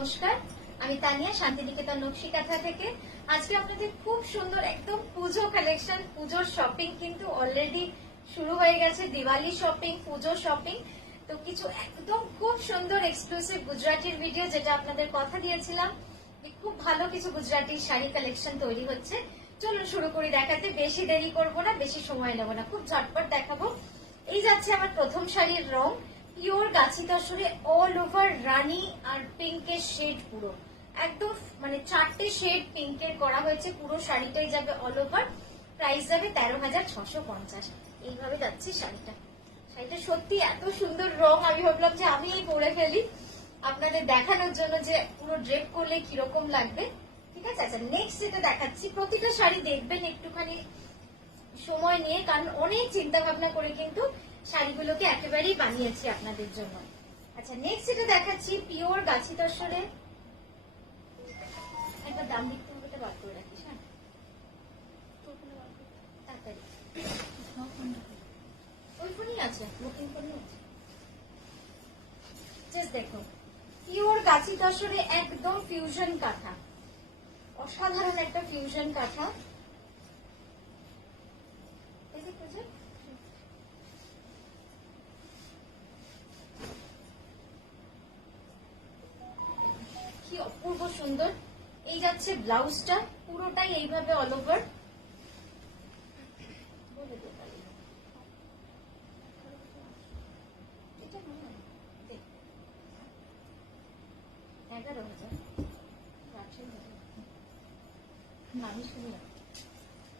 নমস্কার, আমি তানিয়া শান্তিনিকেতন নকশিকাঁথা থেকে। আজকে আপনাদের খুব সুন্দর একদম পুজো কালেকশন, পুজোর শপিং কিন্তু অলরেডি শুরু হয়ে গেছে। দিওয়ালি শপিং, পুজো শপিং, তো কিছু একদম খুব সুন্দর এক্সক্লুসিভ গুজরাটির ভিডিও, যেটা আপনাদের কথা দিয়েছিলাম খুব ভালো কিছু গুজরাটি শাড়ি কালেকশন তৈরি হচ্ছে। চলুন শুরু করি দেখাতে, বেশি দেরি করব না, বেশি সময় নেব না, খুব ঝটপট দেখাবো। এই যাচ্ছে আমার প্রথম শাড়ির রং, পিওর গাছি তসরে অল ওভার রানী আর পিঙ্কের শেড, পুরো একদম মানে 4টে শেড পিঙ্কের করা হয়েছে। পুরো শাড়িটাই যাবে অল ওভার, প্রাইস যাবে 13,650। এইভাবে যাচ্ছে শাড়িটা। শাড়িটা সত্যি এত সুন্দর রং, আমি ভাবলাম যে আমি এই পরে ফেলি আপনাদের দেখানোর জন্য যে পুরো ড্রেপ করলে কিরকম লাগবে। ঠিক আছে, আচ্ছা নেক্সট যেটা দেখাচ্ছি, প্রতিটা শাড়ি দেখবেন একটুখানি সময় নিয়ে, কারণ অনেক চিন্তা ভাবনা করে কিন্তু শাড়িগুলোকে একেবারেই বানিয়েছি আপনাদের জন্য। আচ্ছা নেক্সট যেটা দেখাচ্ছি, পিওর গাছি তসরে, একটা দাম লিখতে হবে, বার করে রাখিস। হ্যাঁ তাড়াতাড়ি, ওই ফোনই আছে, বুকিং ফোনই আছে। জাস্ট দেখো, পিওর গাছি তসরে একদম ফিউশন কাঁথা, অসাধারণ একটা ফিউশন কাঁথা। কি অপূর্ব সুন্দর। এই যাচ্ছে ব্লাউজটা, পুরোটাই এইভাবে অল ওভার।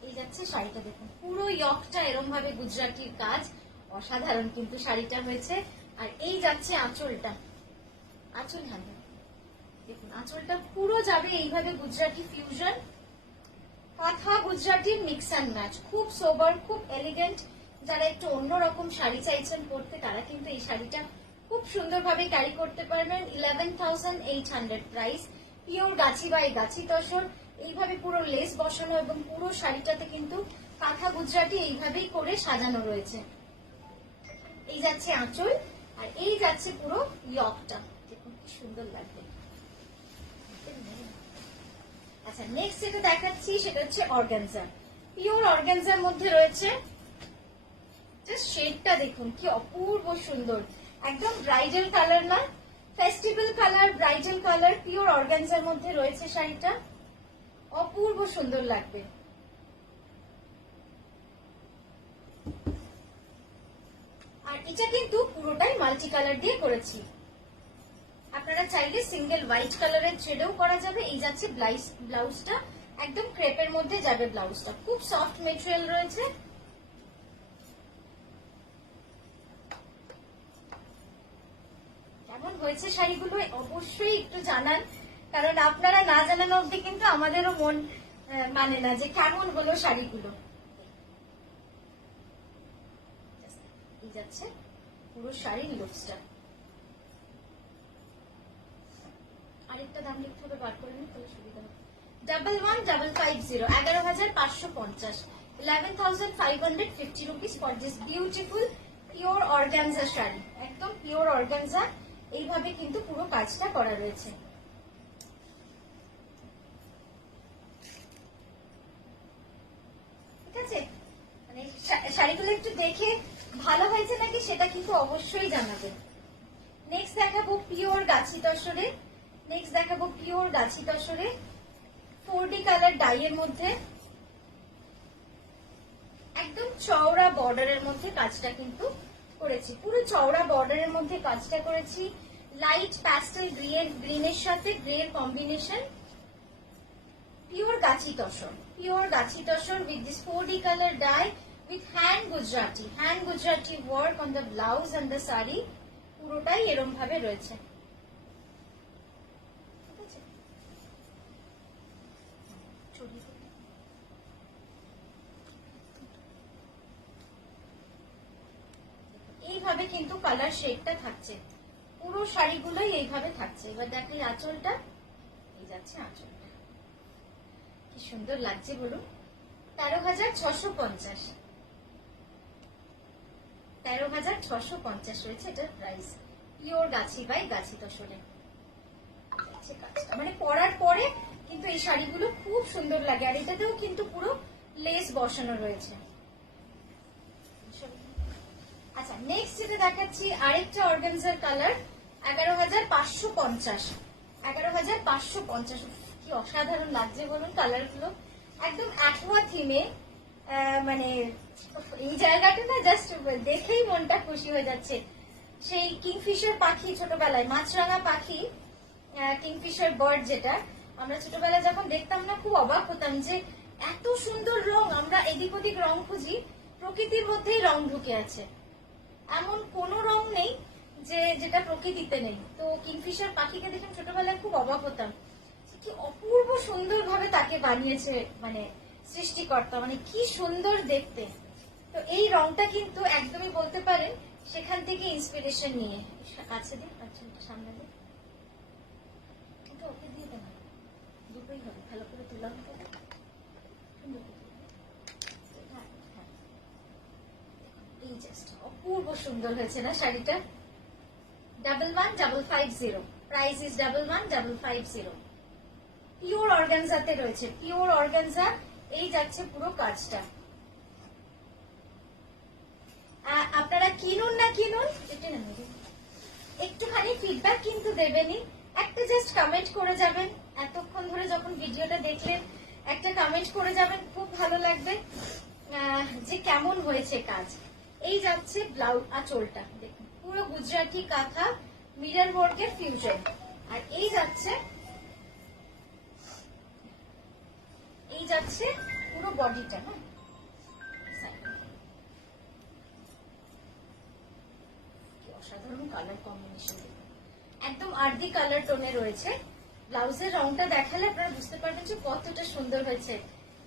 এই যাচ্ছে শাড়িটা, দেখুন পুরো ইয়কটা এরম ভাবে গুজরাটির কাজ, অসাধারণ কিন্তু শাড়িটা হয়েছে। আর এই যাচ্ছে আঁচলটা, আঁচল, হ্যাঁ দেখুন আঁচলটা পুরো যাবে এইভাবে গুজরাটি ফিউশন কাঁথা, গুজরাটির মিক্স অ্যান্ড ম্যাচ, খুব সোবার, খুব এলিগেন্ট। যারা একটু অন্যরকম শাড়ি চাইছেন পরতে, তারা কিন্তু এই শাড়িটা খুব সুন্দরভাবে ক্যারি করতে পারবেন। 11,800 প্রাইস, পিওর গাছি বাই গাছি তসর, এইভাবে পুরো লেস বসানো এবং পুরো শাড়িটাতে কিন্তু কাঁথা গুজরাটি এইভাবেই করে সাজানো রয়েছে। এই যাচ্ছে আঁচল, আর এই যাচ্ছে পুরো ইয়কটা, দেখুন কি সুন্দর লাগবে। আচ্ছা নেক্সট যেটা দেখাচ্ছি সেটা হচ্ছে অর্গানজা, পিওর অর্গানজার মধ্যে রয়েছে। জাস্ট শেডটা দেখুন কি অপূর্ব সুন্দর, একদম ব্রাইডাল কালার না, festival colour, bridal colour, pure organza মধ্যে রয়েছে শাড়িটা, অপূর্ব সুন্দর লাগবে। আর এটা কিন্তু পুরোটাই মাল্টি কালার দিয়ে করেছি, আপনারা চাইলে সিঙ্গেল হোয়াইট কালারের থ্রেডেও করা যাবে। এই যাচ্ছে ব্লাউজটা, একদম ক্রেপের মধ্যে যাবে ব্লাউজটা, খুব সফট মেটেরিয়াল রয়েছে। কেমন হয়েছে শাড়িগুলো অবশ্যই একটু জানান, কারণ আপনারা না জানানো অব্দি কিন্তু আমাদেরও মন মানে না যে কেমন হলো শাড়িগুলো। এই যাচ্ছে পুরো শাড়ির লুকসটা। আরেকটা দাম লিখতে হবে, বার করে নিন তাহলে সুবিধা হবে। 11,550, 11,550, 11,550 rupees for this beautiful pure organza sari, একদম পিওর অর্গানজা, এইভাবে কিন্তু পুরো কাজটা করা রয়েছে। ঠিক আছে, মানে শাড়িগুলো একটু দেখে ভালো হয়েছে নাকি সেটা কিন্তু অবশ্যই জানাবেন। নেক্সট দেখাবো পিওর গাছি তসরে, নেক্সট দেখাবো পিওর গাছি তসরে 4D কালার ডাইয়ের মধ্যে, একদম চওড়া বর্ডারের মধ্যে কাজটা কিন্তু করেছি, পুরো চওড়া বর্ডারের মধ্যে কাজটা করেছি। লাইট প্যাস্টেল গ্রিনের সাথে গ্রের কম্বিনেশন, পিওর গাছি তসর, পিওর গাছি তসর with this 4D colour dye with hand Gujarati work on the blouse and the sari, পুরোটাই এরম ভাবে রয়েছে। এইভাবে কিন্তু কালার শেডটা থাকছে, পুরো শাড়িগুলোই এইভাবে থাকছে। এবার দেখো আঁচলটা, এই যাচ্ছে আঁচলটা, কি সুন্দর লাগছে বলুন। 13,650, 13,650 রয়েছে এটার প্রাইস, পিওর গাছি বাই গাছি তসরে। যাচ্ছে কাজটা, মানে পরার পরে কিন্তু এই শাড়িগুলো খুব সুন্দর লাগে। আর এটাতেও কিন্তু পুরো লেস বসানো রয়েছে। আচ্ছা, নেক্সট যেটা দেখাচ্ছি আরেকটা অর্গানজার কালার, 11,550। 11,550, কি অসাধারণ লাগছে বলুন কালার গুলো, একদম অ্যাকোয়া থিমে। মানে এই জায়গাটা না জাস্ট দেখেই মনটা খুশি হয়ে যাচ্ছে। সেই কিংফিশার পাখি, ছোটবেলায় মাছরাঙা পাখি, কিংফিশার বার্ড, যেটা আমরা ছোটবেলায় যখন দেখতাম না খুব অবাক হতাম যে এত সুন্দর রং। আমরা এদিক ওদিক রং খুঁজি, প্রকৃতির মধ্যেই রং ঢুকে আছে, এমন কোন রং নেই যে যেটা প্রকৃতিতে নেই। তো কিংফিশার পাখিকে দেখে ছোটবেলায় খুব অবাক হতাম, কি অপূর্ব সুন্দর ভাবে তাকে বানিয়েছে মানে সৃষ্টিকর্তা, মানে কি সুন্দর দেখতে। তো এই রংটা কিন্তু একদমই বলতে পারেন সেখান থেকে ইন্সপিরেশন নিয়ে। কাছে দিন, আচ্ছা সামনে দিন, ওকে দিয়ে দেন, দুটোই হবে, ভালো করে তোলা হবে। এই জাস্ট অপূর্ব সুন্দর হয়েছে না শাড়িটা। 11,150, প্রাইস ইজ 11,150। পিওর অর্গানজাতে রয়েছে, পিওর অর্গানজা। এই যাচ্ছে পুরো কাজটা। আপনারা কিনুন না কিনুন, একটুখানি ফিডব্যাক কিন্তু দেবেনই, একটা জাস্ট কমেন্ট করে যাবেন। এতক্ষণ ধরে যখন ভিডিওটা দেখলেন একটা কমেন্ট করে যাবেন, খুব ভালো লাগবে যে কেমন হয়েছে কাজ। এই যাচ্ছে ব্লাউজ, আঁচলটা দেখুন পুরো গুজরাটি কাঁথা মিরর ওয়ার্কের ফিউশন। আর এই যাচ্ছে পুরো বডিটা। হ্যাঁ, অসাধারণ কালার কম্বিনেশন, একদম আর্দি কালার টোনে রয়েছে। ব্লাউজের রংটা দেখালে আপনারা বুঝতে পারবেন যে কতটা সুন্দর হয়েছে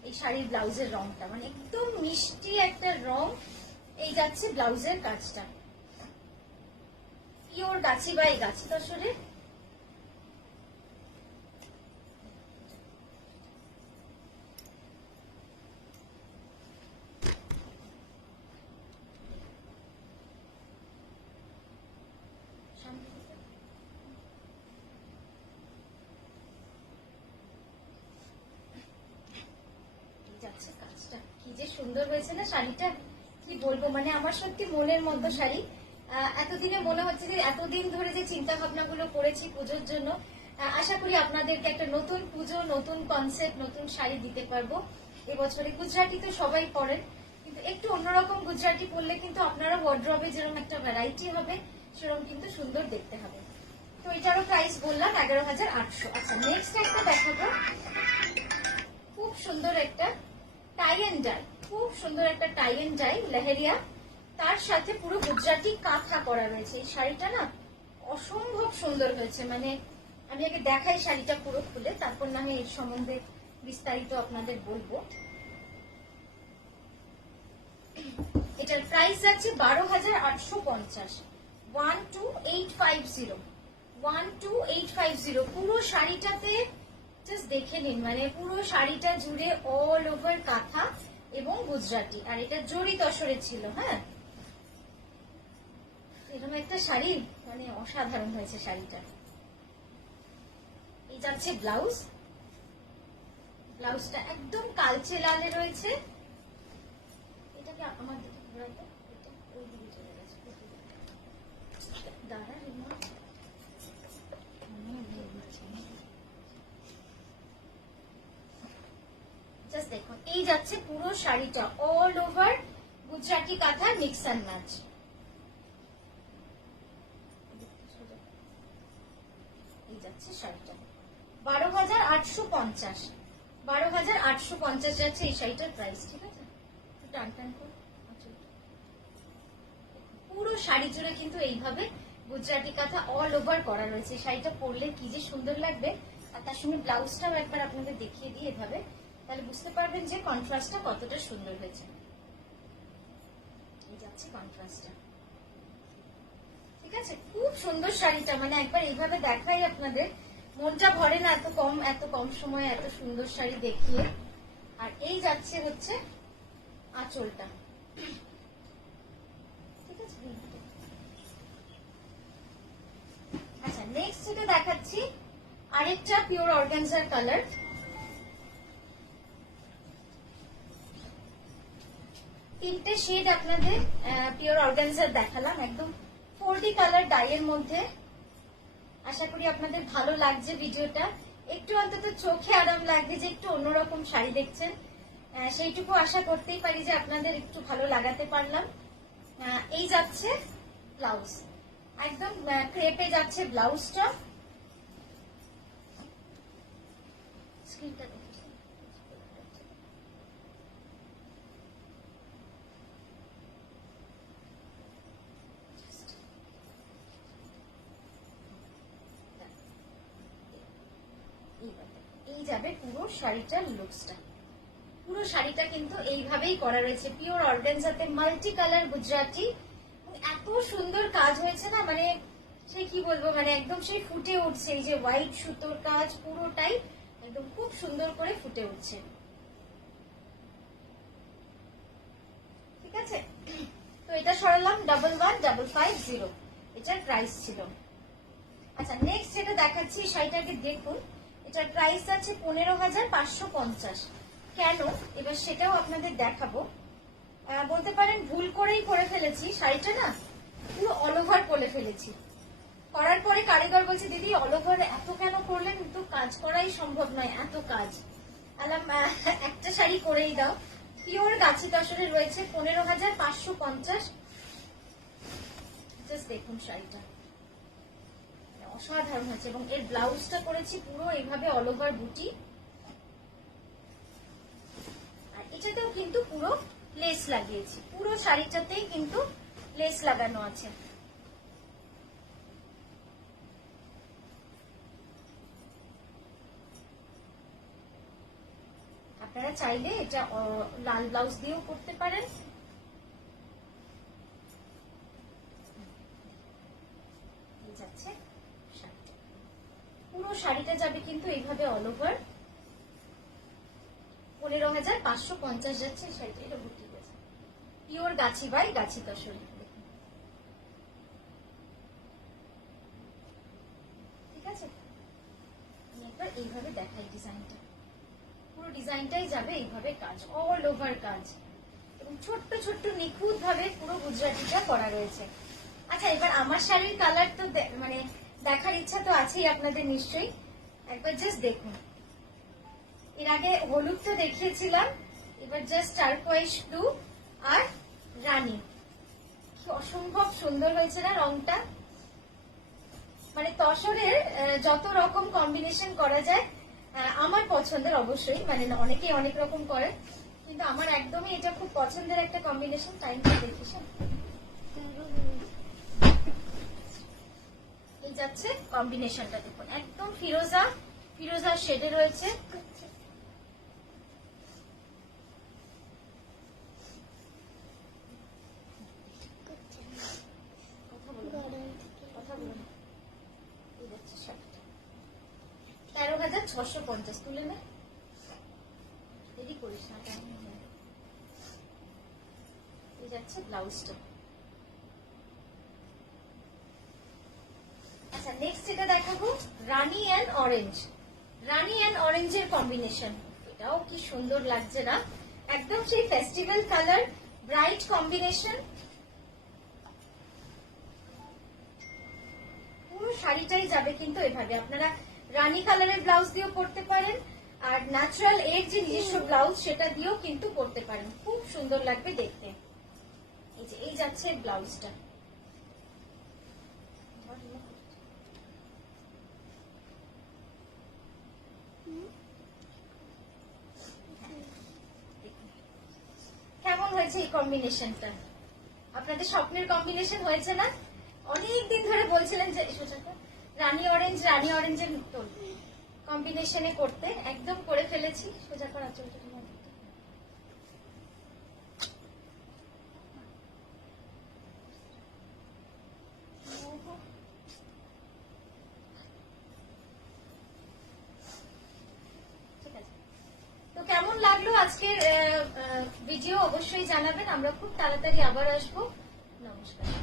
এই শাড়ির ব্লাউজের রংটা, মানে একদম মিষ্টি একটা রং। এই যাচ্ছে ব্লাউজের কাজটা, পিওর গাছি বাই গাছি তসরে। কাজটা কি যে সুন্দর হয়েছে না শাড়িটা, কি বলবো, মানে আমার সত্যি মনের মতো শাড়ি। এতদিনে মনে হচ্ছে যে এতদিন ধরে যে চিন্তা ভাবনা গুলো করেছি পুজোর জন্য, আশা করি আপনাদেরকে একটা নতুন পুজো, নতুন কনসেপ্ট, নতুন শাড়ি দিতে পারবো এবছরে। গুজরাটি তো সবাই পরেন, কিন্তু একটু অন্যরকম গুজরাটি পরলে কিন্তু আপনারা ওয়ার্ড্রবে যেরকম একটা ভ্যারাইটি হবে সেরকম কিন্তু সুন্দর দেখতে হবে। তো এটারও প্রাইস বললাম 11,800। আচ্ছা, নেক্সট একটা দেখাবো, খুব সুন্দর একটা টাই এন্ড ডাই, খুব সুন্দর একটা টাই এন্ড ডাই লেহেরিয়া, তার সাথে পুরো গুজরাটি কাঁথা করা রয়েছে। এই শাড়িটা না অসম্ভব সুন্দর হয়েছে, মানে আমি আগে দেখাই শাড়িটা পুরো খুলে, তারপর না আমি এর সম্বন্ধে বিস্তারিত আপনাদের বলবো। এটার প্রাইস আছে 12,850, 12,850, 12,850। পুরো শাড়িটাতে জাস্ট দেখে নিন, মানে পুরো শাড়িটা জুড়ে অল ওভার কাঁথা এবং গুজরাটি, আর এটা জরি তসরে ছিল। হ্যাঁ, এরকম একটা শাড়ি, মানে অসাধারণ হয়েছে শাড়িটা। এই যাচ্ছে ব্লাউজ, ব্লাউজটা একদম কালচে লালে রয়েছে। এটাকে আমার দিকে ঘোরাতে, এটা ওই দিকে চলে গেছে, দাঁড়া রিমোট। জাস্ট দেখুন, এই যাচ্ছে পুরো শাড়িটা অল ওভার গুজরাটি কাঁথা মিক্স অ্যান্ড ম্যাচ। এই যাচ্ছে শাড়িটা 12,850, 12,850 যাচ্ছে এই শাড়িটার প্রাইস। ঠিক আছে, টান টান করে পুরো শাড়ি জুড়ে কিন্তু এইভাবে গুজরাটি কাঁথা অল ওভার করা রয়েছে। শাড়িটা পরলে কি যে সুন্দর লাগবে, আর তার সঙ্গে ব্লাউজটাও একবার আপনাদের দেখিয়ে দিই এভাবে, তাহলে বুঝতে পারবেন যে কন্ট্রাস্টটা কতটা সুন্দর হয়েছে। এই যাচ্ছে কন্ট্রাস্টটা, ঠিক আছে, খুব সুন্দর শাড়িটা, মানে একবার এইভাবে দেখাই আপনাদের, মনটা ভরে না এত কম সময়ে এত সুন্দর শাড়ি দেখিয়ে। আর এই যাচ্ছে হচ্ছে আঁচলটা, ঠিক আছে। আচ্ছা, নেক্সট যেটা দেখাচ্ছি আরেকটা পিওর অর্গানজার কালার, তিনটে শেড আপনাদের পিওর অর্গানজার দেখালাম, একদম 4D কালার ডাইয়ের মধ্যে। আশা করি আপনাদের ভালো লাগছে ভিডিওটা, একটু অন্তত চোখে আরাম লাগবে যে একটু অন্যরকম শাড়ি দেখছেন, সেইটুকু আশা করতেই পারি যে আপনাদের একটু ভালো লাগাতে পারলাম। এই যাচ্ছে ব্লাউজ, একদম ক্রেপে যাচ্ছে ব্লাউজটা। স্ক্রিনটা এই যাবে পুরো শাড়িটার লুকসটা। পুরো শাড়িটা কিন্তু এইভাবেই করা রয়েছে পিওর অর্গানজাতে, মাল্টি কালার গুজরাটি, এত সুন্দর কাজ হয়েছে না, মানে সে কি বলবো, মানে একদম সেই ফুটে উঠছে। এই যে হোয়াইট সুতোর কাজ পুরোটাই একদম খুব সুন্দর করে ফুটে উঠছে। ঠিক আছে, তো এটা সরালাম 111550, এটার প্রাইস ছিল। আচ্ছা নেক্সট যেটা দেখাচ্ছি শাড়িটাকে দেখুন, এটার প্রাইস আছে 15,550। কেন এবার সেটাও আপনাদের দেখাবো। বলতে পারেন ভুল করেই করে ফেলেছি, শাড়িটা না পুরো অল ওভার করে ফেলেছি। করার পরে কারিগর বলছে দিদি অল ওভার এত কেন করলেন, তো কাজ করাই সম্ভব নয়, এত কাজ। আলাম একটা শাড়ি করেই দাও। পিওর গাছি তসরে রয়েছে 15,550। জাস্ট দেখুন শাড়িটা অসাধারণ হয়েছে, এবং এর ব্লাউজটা করেছি পুরো এইভাবে অল ওভার বুটি, আর এটাতেও কিন্তু পুরো লেস লাগিয়েছি, পুরো শাড়িটাতেই কিন্তু লেস লাগানো আছে। আপনারা চাইলে এটা লাল ব্লাউজ দিয়েও করতে পারেন। যাচ্ছে পুরো শাড়িটা যাবে কিন্তু এইভাবে অল ওভার, 15,550 যাচ্ছে শাড়িটা। এটা বুটি গেছে পিওর গাছি বাই গাছি তসরে। ঠিক আছে, আমি একবার এইভাবে দেখাই ডিজাইনটা, পুরো ডিজাইনটাই যাবে এইভাবে কাজ, অল ওভার কাজ, এবং ছোট্ট ছোট্ট নিখুঁত ভাবে পুরো গুজরাটিটা করা রয়েছে। আচ্ছা এবার আমার শাড়ির কালার তো মানে দেখার ইচ্ছা তো আছেই আপনাদের নিশ্চয়ই, একবার জাস্ট দেখুন। এর আগে হলুদটা দেখিয়েছিলাম, এবার জাস্ট টারকোয়েজ ব্লু আর রানী, কি অসম্ভব সুন্দর হয়েছে না রংটা। মানে তসরের যত রকম কম্বিনেশন করা যায় আমার পছন্দের, অবশ্যই মানে অনেকেই অনেক রকম করে, কিন্তু আমার একদমই এটা খুব পছন্দের একটা কম্বিনেশন। টাইমটা দেখিস, এই যাচ্ছে কম্বিনেশনটা দেখুন, একদম ফিরোজা ফিরোজা শেডে রয়েছে। কথা বলুন, 13,650 তুলে নে, দেরি করিস না। এই যাচ্ছে ব্লাউজটা। আচ্ছা নেক্সট যেটা দেখাবো রানী অ্যান্ড অরেঞ্জ, রানী অ্যান্ড অরেঞ্জের কম্বিনেশন, এটাও কি সুন্দর লাগছে না, একদম সেই ফেস্টিভ্যাল কালার ব্রাইট কম্বিনেশন। পুরো শাড়িটাই যাবে কিন্তু এভাবে, আপনারা রানী কালারের ব্লাউজ দিয়েও পরতে পারেন, আর ন্যাচারাল এর যে নিজস্ব ব্লাউজ সেটা দিয়েও কিন্তু পরতে পারেন, খুব সুন্দর লাগবে দেখতে। এই যে এই যাচ্ছে ব্লাউজটা, কেমন হয়েছে এই কম্বিনেশনটা? আপনাদের স্বপ্নের কম্বিনেশন হয়েছে না? অনেকদিন ধরে বলছিলেন যে রানী অরেঞ্জের কম্বিনেশনে করতে, একদম করে ফেলেছি। সোজা করা চলছে, ঠিক আছে। তো কেমন লাগলো আজকের ভিডিও অবশ্যই জানাবেন, আমরা খুব তাড়াতাড়ি আবার আসবো। নমস্কার।